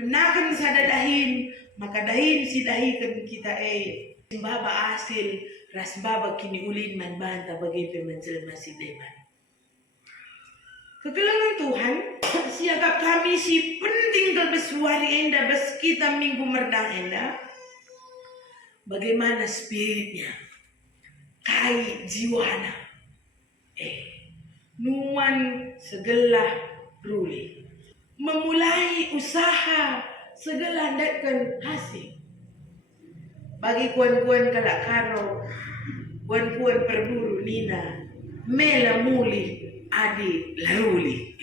menakan sada dahin, maka dahin si dahikan kita baba asil ras baba kini ulin man banta bagi pemenjelma si deman. Kegelangan Tuhan, siagap kami si penting bersuari enda bes kita minggu merdang enda. Bagaimana spiritnya, kai jiwana, nuan segelah ruli, memulai usaha segala datkan hasil. Bagi kuan-kuan kalak karo, kuan-kuan perburu nina, mela muli adi laruli.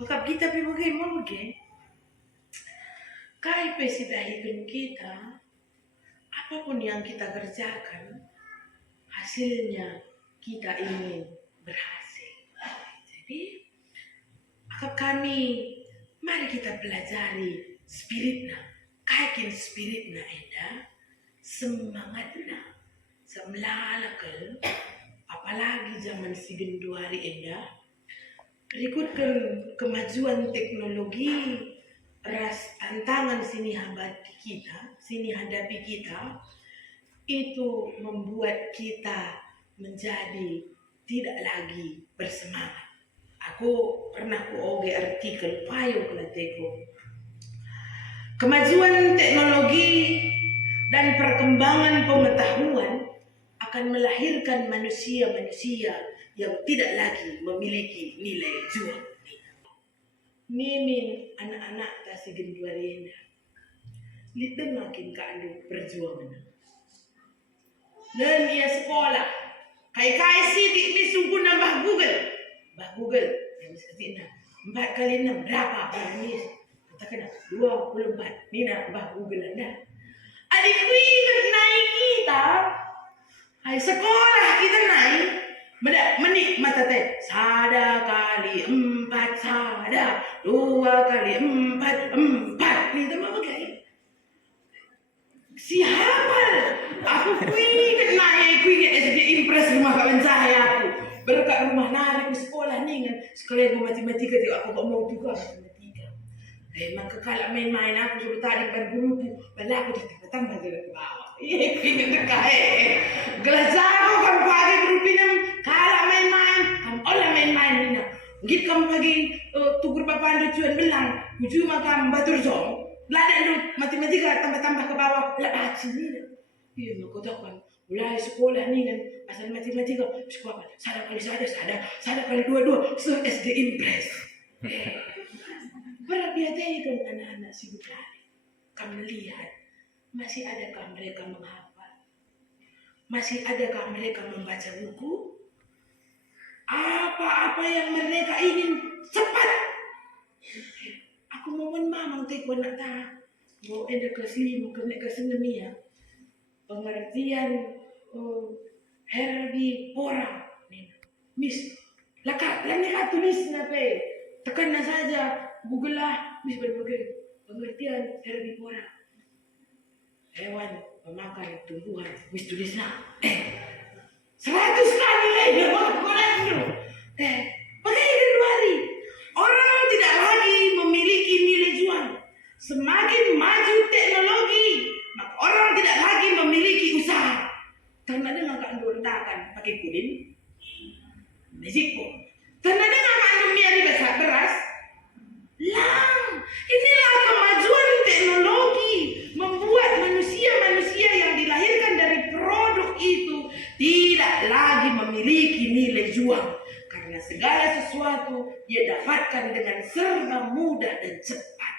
Maka kita pi bagaimana ke? Kai pesidahikan kita, apapun yang kita kerjakan, hasilnya kita ingin berhasil. Jadi, kami, mari kita pelajari spiritnya, kaikin spiritnya enda, semangatnya, semlalakal, apalagi zaman si genduari enda, berikutkan kemajuan teknologi, ras tantangan sini hadapi kita, itu membuat kita menjadi tidak lagi bersemangat. Aku pernah oge artikel payo kelateko. Kemajuan teknologi dan perkembangan pengetahuan akan melahirkan manusia-manusia yang tidak lagi memiliki nilai juang. Mimin anak-anak ta si genduarenda. Lidem makin kaandu perjuangan. Dan ia sekolah. Kai sidik ni sungguh nambah Google, yang seperti 4 kali 6 berapa? Ini katakan 24. Ni nak bah Google anda. Adik kuih naik kita. Hai sekolah kita naik. Menik mata teh. Sada kali 4 sada. 2 kali 4. Ni tambah bagai. Siapa? Aku kuih naik SD Impres rumah kawan saya aku. Berkat rumah narik ke sekolah ni kan. Sekalian matematika tu aku tak mau juga matematika. Maka kalau main-main aku suruh tarik ban guruku. Bala aku datang je ke bawah. Ingat dekat gelas aku kan pagi berupinam. Kalau main-main, kamu olah main-main ni nak. Git kamu pagi tugur papan cuan belang. Ujung makam batur zong. Ladak lu matematika tambah-tambah ke bawah. Lah sini dah. Iya, kau tahu kan. Mulai sekolah ni kan asal matematika sekolah sada kali sada kali 2 SD Impres. Perhatikan anak-anak si Bukari. Kamu lihat masih adakah mereka menghafal? Masih adakah mereka membaca buku? Apa-apa yang mereka ingin cepat. Aku mohon mamang teko nak tahu. Mau enda kelas 5 kelas 6 ya. Pengertian herbivora. Miss, laka tulis nape? Tekan saja Google lah, miss berbagai pengertian herbivora. Hewan pemakan tumbuhan, miss tulis lah. 100 kali lagi boleh tu. Pakai Januari. Orang tidak lagi memiliki nilai jual. Semakin maju teknologi, maka orang tidak lagi memiliki usaha. Karena dia nggak rendahkan pakai kulit, risiko. Karena dia nggak miari besar beras. Inilah kemajuan teknologi membuat manusia-manusia yang dilahirkan dari produk itu tidak lagi memiliki nilai jual. Karena segala sesuatu dia dapatkan dengan serba mudah dan cepat.